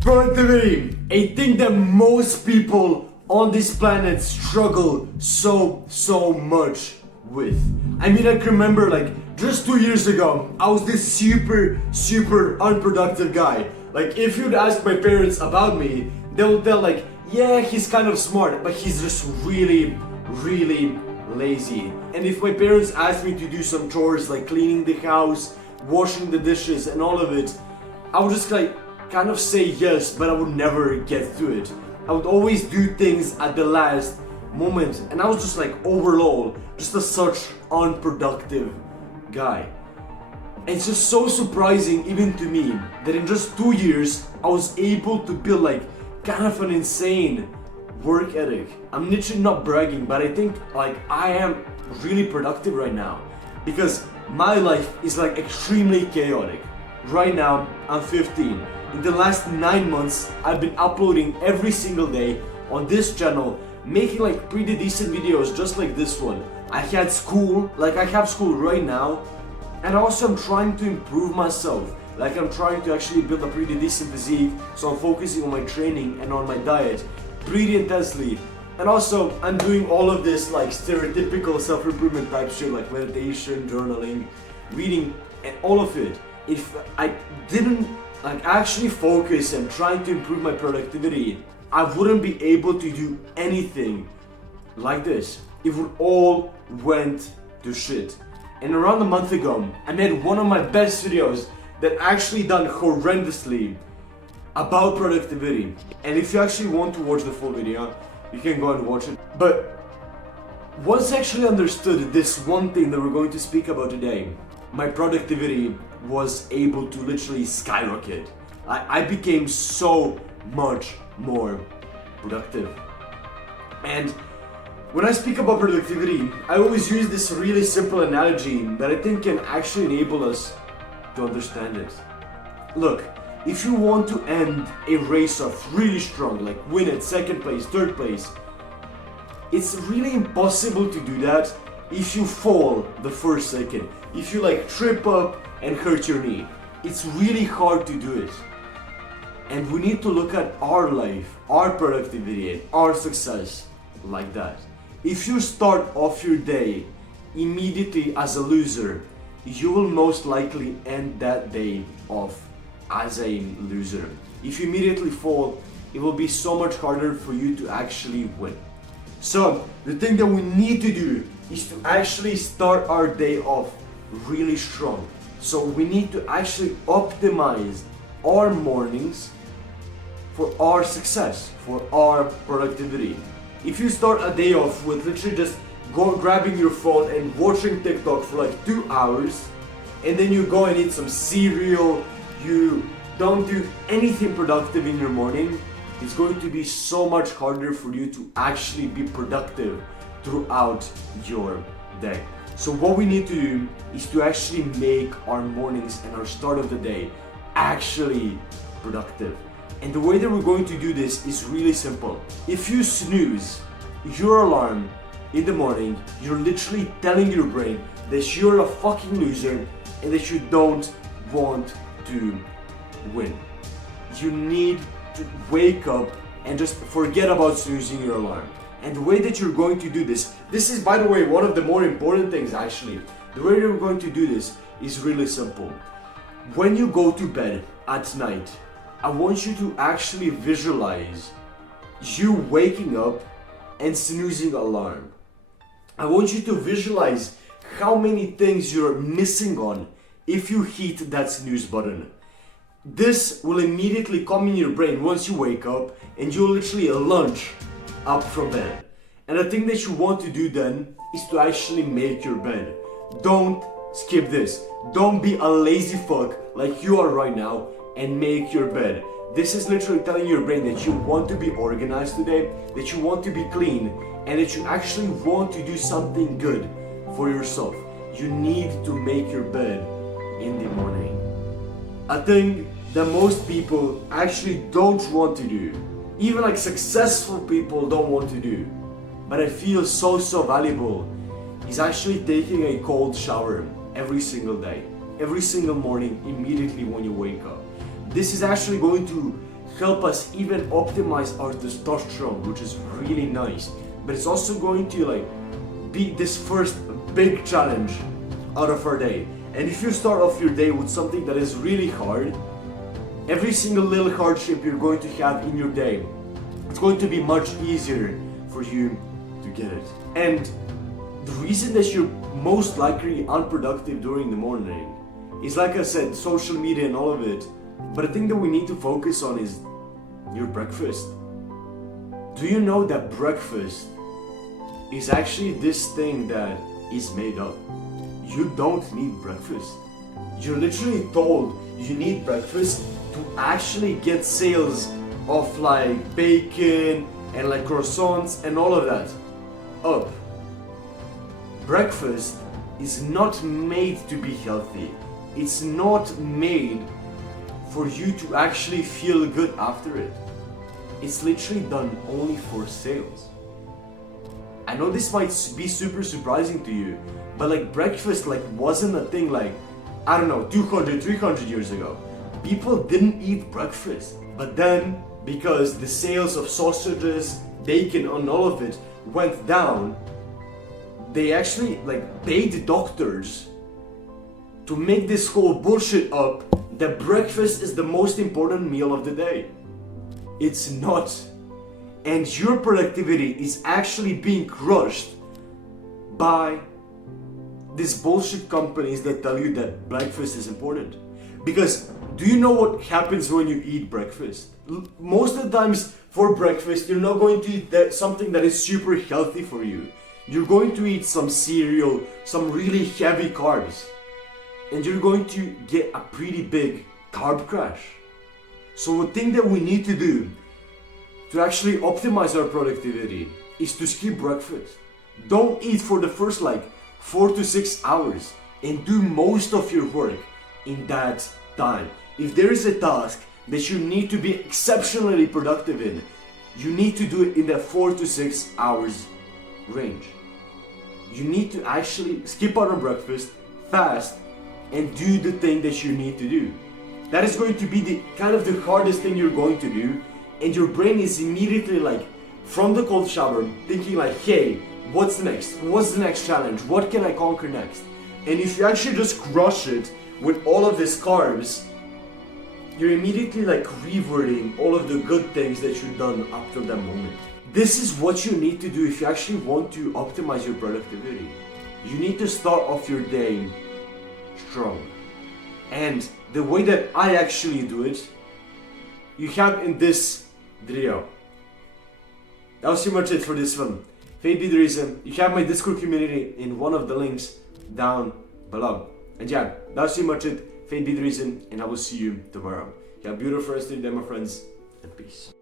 Productivity, a thing that most people on this planet struggle so much with. I mean, I can remember just 2 years ago, I was this super unproductive guy. Like, if you'd ask my parents about me, they would tell yeah, he's kind of smart, but he's just really lazy. And if my parents asked me to do some chores like cleaning the house, washing the dishes and all of it, I would just kind of say yes, but I would never get to it. I would always do things at the last moment, and I was just overall just a such unproductive guy. And it's just so surprising even to me that in just 2 years I was able to build kind of an insane work ethic. I'm literally not bragging, but I think I am really productive right now because my life is extremely chaotic. Right now I'm 15. In the last 9 months, I've been uploading every single day on this channel, making pretty decent videos just like this one. I had school, I have school right now, and also I'm trying to improve myself. I'm trying to actually build a pretty decent physique, so I'm focusing on my training and on my diet pretty intensely. And also, I'm doing all of this stereotypical self-improvement type shit like meditation, journaling, reading, and all of it. If I didn't actually focus and trying to improve my productivity, I wouldn't be able to do anything like this. It would all went to shit. And around a month ago, I made one of my best videos that actually done horrendously about productivity. And if you actually want to watch the full video, you can go and watch it. But once I actually understood this one thing that we're going to speak about today, my productivity was able to literally skyrocket. I became so much more productive. And when I speak about productivity, I always use this really simple analogy that I think can actually enable us to understand it. Look, if you want to end a race off really strong, win at second place, third place, it's really impossible to do that if you fall the first second. If you trip up and hurt your knee, it's really hard to do it. And we need to look at our life, our productivity, and our success like that. If you start off your day immediately as a loser, you will most likely end that day off as a loser. If you immediately fall, it will be so much harder for you to actually win. So the thing that we need to do is to actually start our day off really strong. So we need to actually optimize our mornings for our success, for our productivity. If you start a day off with literally just grabbing your phone and watching TikTok for 2 hours, and then you go and eat some cereal, you don't do anything productive in your morning, it's going to be so much harder for you to actually be productive throughout your day. So what we need to do is to actually make our mornings and our start of the day actually productive. And the way that we're going to do this is really simple. If you snooze your alarm in the morning, you're literally telling your brain that you're a fucking loser and that you don't want to win. You need to wake up and just forget about snoozing your alarm. And the way that you're going to do this is, by the way, one of the more important things actually. The way that we're going to do this is really simple. When you go to bed at night, I want you to actually visualize you waking up and snoozing alarm. I want you to visualize how many things you're missing on if you hit that snooze button. This will immediately come in your brain once you wake up and you'll literally lunge up from bed. And the thing that you want to do then is to actually make your bed. Don't skip this. Don't be a lazy fuck like you are right now and make your bed. This is literally telling your brain that you want to be organized today, that you want to be clean, and that you actually want to do something good for yourself. You need to make your bed in the morning. A thing that most people actually don't want to do, even successful people don't want to do, but I feel so valuable, is actually taking a cold shower every single day, every single morning, immediately when you wake up. This is actually going to help us even optimize our testosterone, which is really nice. But it's also going to like be this first big challenge out of our day. And if you start off your day with something that is really hard, every single little hardship you're going to have in your day, it's going to be much easier for you to get it. And the reason that you're most likely unproductive during the morning is, like I said, social media and all of it. But the thing that we need to focus on is your breakfast. Do you know that breakfast is actually this thing that is made up? You don't need breakfast. You're literally told you need breakfast to actually get sales of like bacon and like croissants and all of that up. Breakfast is not made to be healthy. It's not made for you to actually feel good after it. It's literally done only for sales. I know this might be super surprising to you, but like breakfast like wasn't a thing like, I don't know, 200, 300 years ago. People didn't eat breakfast. But then, because the sales of sausages, bacon and all of it went down, they actually like paid doctors to make this whole bullshit up that breakfast is the most important meal of the day. It's not. And your productivity is actually being crushed by these bullshit companies that tell you that breakfast is important. Because do you know what happens when you eat breakfast? Most of the times for breakfast, you're not going to eat something that is super healthy for you. You're going to eat some cereal, some really heavy carbs, and you're going to get a pretty big carb crash. So the thing that we need to do to actually optimize our productivity is to skip breakfast. Don't eat for the first like 4 to 6 hours and do most of your work in that time. If there is a task that you need to be exceptionally productive in, you need to do it in the 4 to 6 hours range. You need to actually skip out on breakfast, fast, and do the thing that you need to do. That is going to be the kind of the hardest thing you're going to do, and your brain is immediately like from the cold shower thinking like, hey, what's next? What's the next challenge? What can I conquer next? And if you actually just crush it with all of these carbs, you're immediately like reverting all of the good things that you've done up till that moment. This is what you need to do if you actually want to optimize your productivity. You need to start off your day strong. And the way that I actually do it, you have in this video. That was pretty much it for this one. Fate be the reason. You have my Discord community in one of the links down below. And yeah, that's pretty much it. Fate be the reason, and I will see you tomorrow. Have a beautiful rest of your day, my friends, and peace.